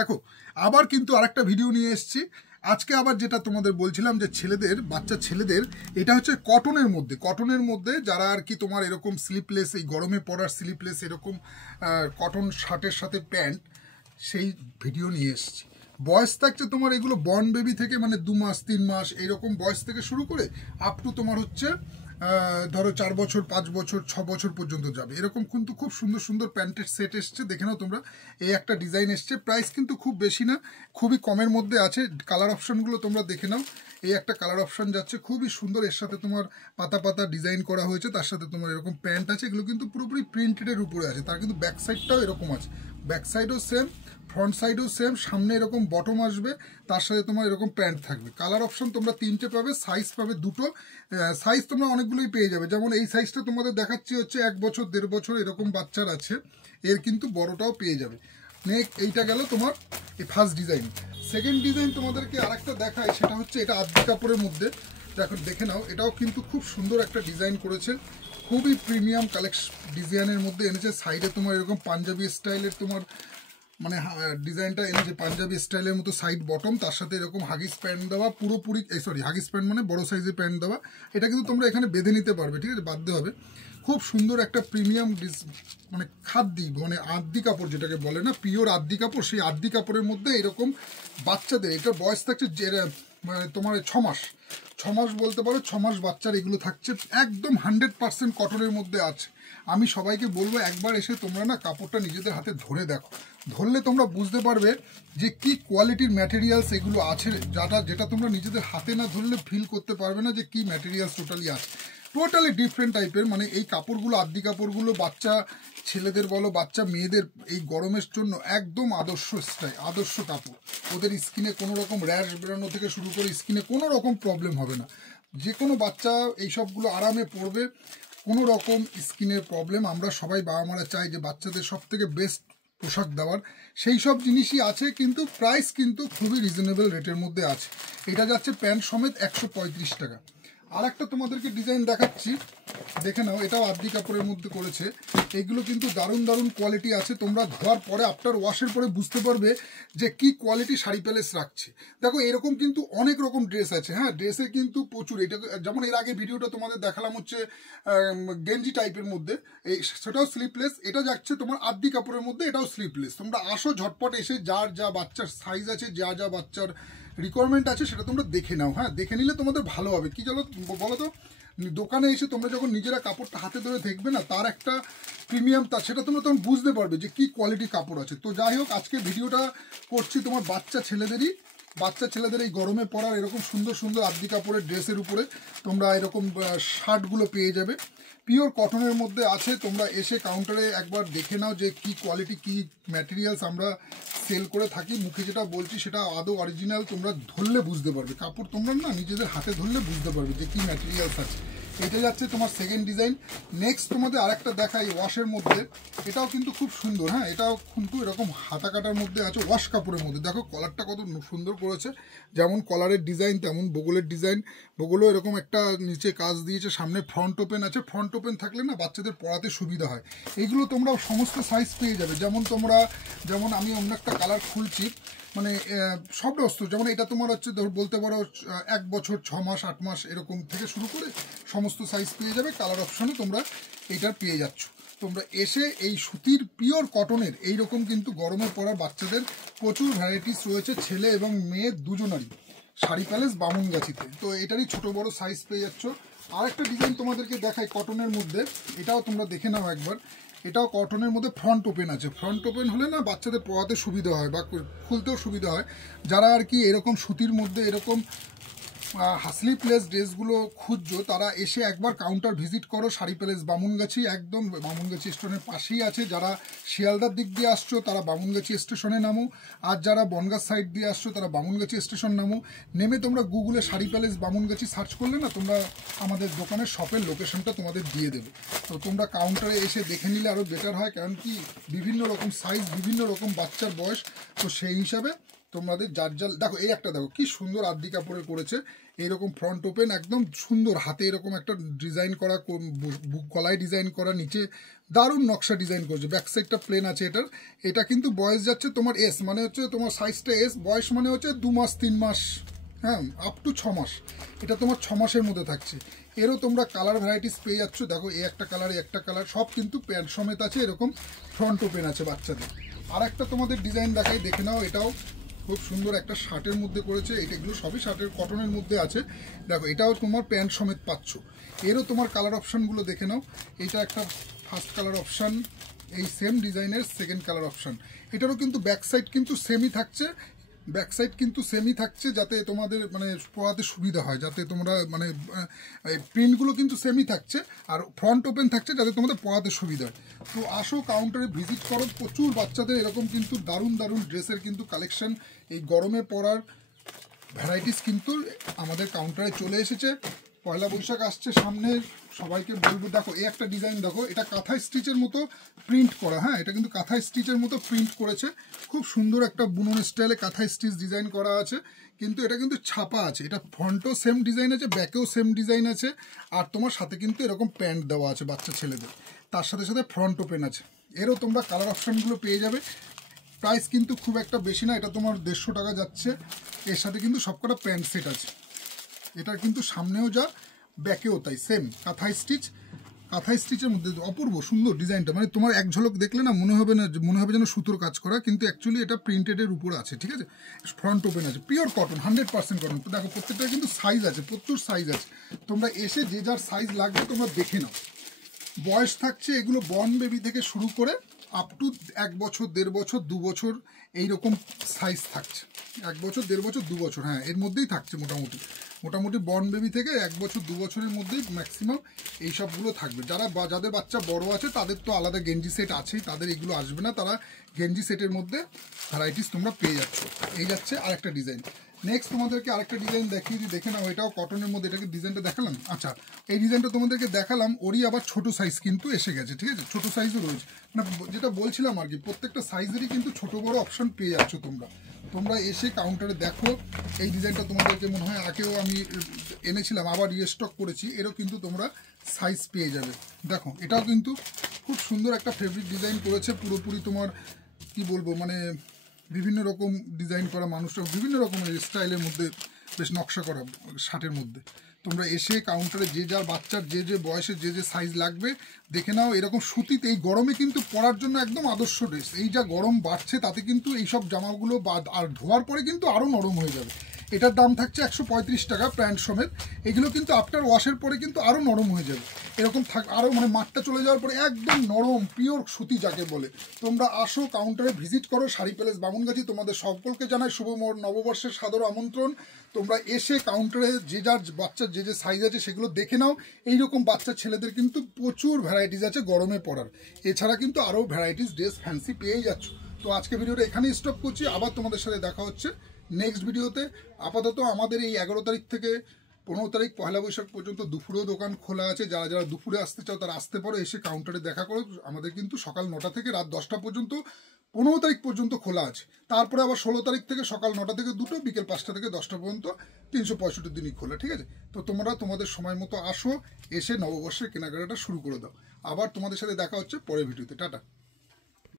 দেখো আবার কিন্তু আরেকটা ভিডিও নিয়ে এসেছি আজকে। আবার যেটা তোমাদের বলছিলাম যে ছেলেদের, বাচ্চা ছেলেদের, এটা হচ্ছে কটনের মধ্যে যারা আর কি তোমার এরকম স্লিপলেস, এই গরমে পরার স্লিপলেস এরকম কটন শার্টের সাথে প্যান্ট, সেই ভিডিও নিয়ে এসেছি। বয়স থাকছে তোমার এগুলো বর্ন বেবি থেকে, মানে 2 মাস 3 মাস এইরকম বয়স থেকে শুরু করে আপ টু তোমার হচ্ছে ধরো 4 বছর 5 বছর 6 বছর পর্যন্ত যাবে। এরকম কিন্তু খুব সুন্দর সুন্দর প্যান্টের সেট এসছে, দেখে নাও তোমরা। এই একটা ডিজাইন এসছে, প্রাইস কিন্তু খুব বেশি না, খুবই কমের মধ্যে আছে। কালার অপশনগুলো তোমরা দেখে নাও। এই একটা কালার অপশন যাচ্ছে খুবই সুন্দর, এর সাথে তোমার পাতা পাতা ডিজাইন করা হয়েছে, তার সাথে তোমার এরকম প্যান্ট আছে। এগুলো কিন্তু পুরোপুরি প্রিন্টেডের উপরে আছে, তার কিন্তু ব্যাক সাইডটাও এরকম আছে, ব্যাক সাইডও সেম, ফ্রন্ট সাইডও সেম। সামনে এরকম বটম আসবে, তার সাথে তোমার এরকম প্যান্ট থাকবে। কালার অপশন তোমরা 3টে পাবে, সাইজ পাবে 2টো। সাইজ তোমরা অনেকগুলোই পেয়ে যাবে, যেমন এই সাইজটা তোমাদের দেখাচ্ছি হচ্ছে 1 বছর 1.5 বছর এরকম বাচ্চার আছে, এর কিন্তু বড়টাও পেয়ে যাবে। এইটা গেল তোমার এই ফার্স্ট ডিজাইন। সেকেন্ড ডিজাইন তোমাদেরকে আরেকটা দেখায়, সেটা হচ্ছে এটা আদি কাপড়ের মধ্যে। দেখে নাও, এটাও কিন্তু খুব সুন্দর একটা ডিজাইন করেছে, খুবই প্রিমিয়াম কালেকশন ডিজাইনের মধ্যে এনেছে। সাইডে তোমার এরকম পাঞ্জাবি স্টাইলের তোমার মানে ডিজাইনটা এনেছে, পাঞ্জাবি স্টাইলের মতো সাইড বটম, তার সাথে এরকম হাগিস প্যান্ট দেওয়া পুরোপুরি, হাগিস প্যান্ট মানে বড় সাইজের প্যান্ট দেওয়া। এটা কিন্তু তোমরা এখানে বেঁধে নিতে পারবে, ঠিক আছে, বাঁধতে হবে। খুব সুন্দর একটা প্রিমিয়াম মানে খাদ্যি, মানে আদি কাপড় যেটাকে বলে না, পিওর আদি কাপড়, সেই আদি কাপড়ের মধ্যে এরকম বাচ্চাদের, এটা বয়স থাকছে মানে তোমার 6 মাস বলতে পারো, 6 মাস বাচ্চার এগুলো থাকছে, একদম 100% কটনের মধ্যে আছে। আমি সবাইকে বলবো একবার এসে তোমরা না কাপড়টা নিজেদের হাতে ধরে দেখো, ধরলে তোমরা বুঝতে পারবে যে কি কোয়ালিটির ম্যাটেরিয়ালস এগুলো আছে, যেটা তোমরা নিজেদের হাতে না ধরলে ফিল করতে পারবে না যে কি ম্যাটেরিয়ালস টোটালি আছে। টোটালি ডিফারেন্ট টাইপের, মানে এই কাপড়গুলো, আদি কাপড়গুলো বাচ্চা ছেলেদের বলো বাচ্চা মেয়েদের এই গরমের জন্য একদম আদর্শ কাপড়। ওদের স্কিনে কোনো রকম র্যাশ বেরোনো থেকে শুরু করে স্কিনে কোনো রকম প্রবলেম হবে না, যে কোনো বাচ্চা এইসবগুলো আরামে পরবে, কোনো রকম স্কিনের প্রবলেম। আমরা সবাই বাবা মারা চাই যে বাচ্চাদের সব থেকে বেস্ট পোশাক দেওয়ার, সেই সব জিনিসই আছে, কিন্তু প্রাইস কিন্তু খুবই রিজনেবল রেটের মধ্যে আছে। এটা যাচ্ছে প্যান্ট সমেত 135 টাকা। আর একটা তোমাদেরকে ডিজাইন দেখাচ্ছি, দেখে নাও, এটাও আদি কাপড়ের মধ্যে করেছে। এইগুলো কিন্তু দারুণ দারুণ কোয়ালিটি আছে, তোমরা ধোয়ার পরে আফটার ওয়াশের পরে বুঝতে পারবে যে কি কোয়ালিটি শাড়ি প্যালেস রাখছে। দেখো এরকম কিন্তু অনেক রকম ড্রেস আছে, হ্যাঁ, ড্রেসে কিন্তু প্রচুর। এটা যেমন এর আগে ভিডিওটা তোমাদের দেখালাম হচ্ছে গেঞ্জি টাইপের মধ্যে, সেটাও স্লিপলেস। এটা যাচ্ছে তোমার আদি কাপড়ের মধ্যে, এটাও স্লিপলেস। তোমরা আসো ঝটপট এসে, যার যা বাচ্চার সাইজ আছে, যা বাচ্চার রিকোয়ারমেন্ট আছে সেটা তোমরা দেখে নাও, হ্যাঁ, দেখে নিলে তোমাদের ভালো হবে। কি বলো তো, দোকানে এসে তোমরা যখন নিজেরা কাপড়টা হাতে ধরে দেখবে না, তার একটা প্রিমিয়াম, সেটা তোমরা তখন বুঝতে পারবে যে কি কোয়ালিটি কাপড় আছে। তো যাই হোক, আজকে ভিডিওটা করছি তোমার বাচ্চা ছেলেদের এই গরমে পরার এরকম সুন্দর সুন্দর আদি কাপড়ের ড্রেসের উপরে তোমরা এরকম শার্টগুলো পেয়ে যাবে, পিওর কটনের মধ্যে আছে। তোমরা এসে কাউন্টারে একবার দেখে নাও যে কি কোয়ালিটি, কি ম্যাটেরিয়ালস আমরা সেল করে থাকি। মুখে যেটা বলছি সেটা আদৌ অরিজিনাল, তোমরা ধরলে বুঝতে পারবে, কাপড় তোমরা না নিজেদের হাতে ধরলে বুঝতে পারবে যে কি ম্যাটেরিয়ালস আছে। এটা যাচ্ছে তোমার সেকেন্ড ডিজাইন। নেক্সট তোমাদের আরেকটা দেখাই ওয়াশের মধ্যে, এটাও কিন্তু খুব সুন্দর, হ্যাঁ, এটাও কিন্তু এরকম হাতা কাটার মধ্যে আছে, ওয়াশ কাপড়ের মধ্যে। দেখো কলারটা কত সুন্দর করেছে, যেমন কলারের ডিজাইন তেমন বগলের ডিজাইন। বগলও এরকম একটা নিচে কাজ দিয়েছে, সামনে ফ্রন্ট ওপেন আছে। ফ্রন্ট ওপেন থাকলে না বাচ্চাদের পড়াতে সুবিধা হয়। এইগুলো তোমরা সমস্ত সাইজ পেয়ে যাবে, যেমন আমি অন্য একটা কালার খুলছি, মানে সব বস্তু, যেমন এটা তোমার হচ্ছে বলতে পারো 1 বছর 6 মাস 8 মাস এরকম থেকে শুরু করে সমস্ত সাইজ পেয়ে যাবে। কালার অপশনে তোমরা এইটার পেয়ে যাচ্ছ। তোমরা এসে এই সুতির পিওর কটনের এইরকম কিন্তু গরমে পড়া বাচ্চাদের প্রচুর ভ্যারাইটিস রয়েছে, ছেলে এবং মেয়ে দুজনারই, শাড়ি প্যালেস বামুনগাছিতে। তো এটারই ছোট বড় সাইজ পেয়ে যাচ্ছ। আরেকটা ডিজাইন তোমাদেরকে দেখাই কটনের মধ্যে, এটাও তোমরা দেখে নাও একবার। এটাও কটনের মধ্যে ফ্রন্ট ওপেন আছে। ফ্রন্ট ওপেন হলে না বাচ্চাদের পড়াতে সুবিধা হয় বা খুলতেও সুবিধা হয়। যারা আর কি এরকম সুতির মধ্যে এরকম স্লিপলেস ড্রেসগুলো খুঁজছো, তারা এসে একবার কাউন্টার ভিজিট করো, শাড়ি প্যালেস বামুনগাছি, একদম বামুনগাছি স্টেশনের পাশেই আছে। যারা শিয়ালদার দিক দিয়ে আসছো তারা বামুনগাছি স্টেশনে নামো, আর যারা বনগাঁ সাইড দিয়ে আসছো তারা বামুনগাছি স্টেশন নামো। নেমে তোমরা গুগলে শাড়ি প্যালেস বামুনগাছি সার্চ করলে না তোমরা আমাদের দোকানের শপের লোকেশনটা তোমাদের দিয়ে দেবে। তো তোমরা কাউন্টারে এসে দেখে নিলে আরও বেটার হয়, কারণ কি বিভিন্ন রকম সাইজ, বিভিন্ন রকম বাচ্চার বয়স, তো সেই হিসাবে তোমাদের যার দেখো এই একটা দেখো কি সুন্দর আদি কাপড়ের করেছে, এইরকম ফ্রন্ট ওপেন একদম সুন্দর, হাতে এরকম একটা ডিজাইন করা, গলায় ডিজাইন করা, নিচে দারুণ নকশা ডিজাইন করেছে, ব্যাক সাইডটা প্লেন আছে এটার। এটা কিন্তু বয়স যাচ্ছে তোমার এস, মানে হচ্ছে তোমার সাইজটা এস, বয়স মানে হচ্ছে 2 মাস 3 মাস, হ্যাঁ আপ টু 6 মাস, এটা তোমার 6 মাসের মধ্যে থাকছে। এরও তোমরা কালার ভ্যারাইটিস পেয়ে যাচ্ছ, দেখো এই একটা কালার, এই একটা কালার, সব কিন্তু প্যান্ট সমেত আছে, এরকম ফ্রন্ট ওপেন আছে বাচ্চাদের। আর একটা তোমাদের ডিজাইন দেখাই, দেখে নাও, এটাও খুব সুন্দর একটা শার্টের মধ্যে করেছে, এগুলো সবই শার্টের কটনের মধ্যে আছে। দেখো এটাও তোমার প্যান্ট সমেত পাচ্ছ। এরও তোমার কালার অপশানগুলো দেখে নাও, এটা একটা ফার্স্ট কালার অপশান, এই সেম ডিজাইনের সেকেন্ড কালার অপশান। এটারও কিন্তু ব্যাক সাইড কিন্তু সেমই থাকছে, ব্যাক সাইড কিন্তু সেমই থাকছে, যাতে তোমাদের মানে পরাতে সুবিধা হয়, যাতে তোমরা মানে প্রিন্টগুলো কিন্তু সেমই থাকছে, আর ফ্রন্ট ওপেন থাকছে যাতে তোমাদের পরাতে সুবিধা হয়। তো আসো কাউন্টারে ভিজিট করো, প্রচুর বাচ্চাদের এরকম কিন্তু দারুণ দারুণ ড্রেসের কিন্তু কালেকশন, এই গরমে পরার ভ্যারাইটিস কিন্তু আমাদের কাউন্টারে চলে এসেছে। পয়লা বৈশাখ আসছে সামনে, সবাইকে বলবো, দেখো এই একটা ডিজাইন দেখো, এটা কাঁথা স্টিচের মতো প্রিন্ট করা, হ্যাঁ এটা কিন্তু কাঁথা স্টিচের মতো প্রিন্ট করেছে, খুব সুন্দর একটা বুনন স্টাইলে কাঁথা স্টিচ ডিজাইন করা আছে, কিন্তু এটা কিন্তু ছাপা আছে, এটা ফ্রন্টও সেম ডিজাইন আছে, ব্যাকেও সেম ডিজাইন আছে, আর তোমার সাথে কিন্তু এরকম প্যান্ট দেওয়া আছে বাচ্চা ছেলেদের, তার সাথে সাথে ফ্রন্ট ওপেন আছে। এরও তোমরা কালার অপশানগুলো পেয়ে যাবে। প্রাইস কিন্তু খুব একটা বেশি না, এটা তোমার 150 টাকা যাচ্ছে, এর সাথে কিন্তু সবকটা প্যান্ট সেট আছে। এটা কিন্তু সামনেও যা ব্যাকেও তাই সেম কাঁথা স্টিচ, কাঁথা স্টিচের মধ্যে অপূর্ব সুন্দর ডিজাইনটা, মানে তোমার এক ঝলক দেখলে না মনে হবে যেন সুতোর কাজ করা, কিন্তু অ্যাকচুয়ালি এটা প্রিন্টেডের উপর আছে, ঠিক আছে। ফ্রন্ট ওপেন আছে, পিওর কটন, 100% কটন। দেখো প্রত্যেকটা কিন্তু সাইজ আছে, প্রচুর সাইজ আছে, তোমরা এসে যে যার সাইজ লাগবে তোমরা দেখে নাও। বয়স থাকছে এগুলো বর্ন বেবি থেকে শুরু করে আপ টু 1 বছর 1.5 বছর 2 বছর এইরকম সাইজ থাকছে, 1 বছর 1.5 বছর 2 বছর, হ্যাঁ এর মধ্যেই থাকছে মোটামুটি বর্ন বেবি থেকে 1 বছর 2 বছরের মধ্যেই ম্যাক্সিমাম এইসবগুলো থাকবে। যাদের বাচ্চা বড় আছে তাদের তো আলাদা গেঞ্জি সেট আছেই, তাদের এগুলো আসবে না, তারা গেঞ্জি সেটের মধ্যে ভ্যারাইটিস তোমরা পেয়ে যাচ্ছ। এই যাচ্ছে আরেকটা ডিজাইন। নেক্সট তোমাদেরকে আরেকটা ডিজাইন দেখিয়ে দিই, দেখে নাও, এটাও কটনের মধ্যে, এটাকে ডিজাইনটা দেখালাম। আচ্ছা এই ডিজাইনটা তোমাদেরকে দেখালাম, ওরই আবার ছোট সাইজ কিন্তু এসে গেছে, ঠিক আছে, ছোট সাইজও রয়েছে, মানে যেটা বলছিলাম আর কি, প্রত্যেকটা সাইজেরই কিন্তু ছোট বড় অপশন পেয়ে যাচ্ছ তোমরা এসে কাউন্টারে দেখো। এই ডিজাইনটা তোমাদেরকে মনে হয় আগেও আমি এনেছিলাম, আবার রিস্টক করেছি, এরও কিন্তু তোমরা সাইজ পেয়ে যাবে। দেখো এটাও কিন্তু খুব সুন্দর একটা ফেব্রিক ডিজাইন করেছে, পুরোপুরি তোমার কি বলবো, মানে বিভিন্ন রকম ডিজাইন করা, মানুষরা বিভিন্ন রকমের স্টাইলের মধ্যে বেশ নকশা করা শার্টের মধ্যে। তোমরা এসে কাউন্টারে যে যার বাচ্চার যে বয়সে যে সাইজ লাগবে দেখে নাও। এরকম সুতিতে এই গরমে কিন্তু পরার জন্য একদম আদর্শ ড্রেস। এই যা গরম বাড়ছে তাতে কিন্তু এইসব জামাগুলো আর ধোয়ার পরে কিন্তু আরও নরম হয়ে যাবে। এটার দাম থাকছে 135 টাকা প্যান্ট সমেত। এগুলো কিন্তু আফটার ওয়াশের পরে কিন্তু আরও নরম হয়ে যাবে, এরকম আরও মানে মাঠটা চলে যাওয়ার পরে একদম নরম পিওর সুতি যাকে বলে। তোমরা আসো কাউন্টারে ভিজিট করো, শাড়ি প্যালেস বামুনগাছি। তোমাদের সকলকে জানাই শুভ নববর্ষের সাদর আমন্ত্রণ। তোমরা এসে কাউন্টারে যে যার বাচ্চার যে সাইজ আছে সেগুলো দেখে নাও। এইরকম বাচ্চা ছেলেদের কিন্তু প্রচুর ভ্যারাইটিস আছে গরমে পরার, এছাড়া কিন্তু আরও ভ্যারাইটিস ড্রেস ফ্যান্সি পেয়েই যাচ্ছ। তো আজকে ভিডিওটা এখানেই স্টপ করছি, আবার তোমাদের সাথে দেখা হচ্ছে নেক্সট ভিডিওতে। আপাতত আমাদের এই 11 তারিখ থেকে 15 তারিখ পয়লা বৈশাখ পর্যন্ত দুপুরেও দোকান খোলা আছে। যারা যারা দুপুরে আসতে চাও তারা আসতে পারো, এসে কাউন্টারে দেখা করো। আমাদের কিন্তু সকাল 9টা থেকে রাত 10টা পর্যন্ত 15 তারিখ পর্যন্ত খোলা আছে। তারপরে আবার 16 তারিখ থেকে সকাল 9টা থেকে 2টো, বিকেল 5টা থেকে 10টা পর্যন্ত 365 দিনই খোলা, ঠিক আছে। তো তোমরা তোমাদের সময় মতো আসো, এসে নববর্ষের কেনাকাটাটা শুরু করে দাও। আবার তোমাদের সাথে দেখা হচ্ছে পরের ভিডিওতে। টাটা।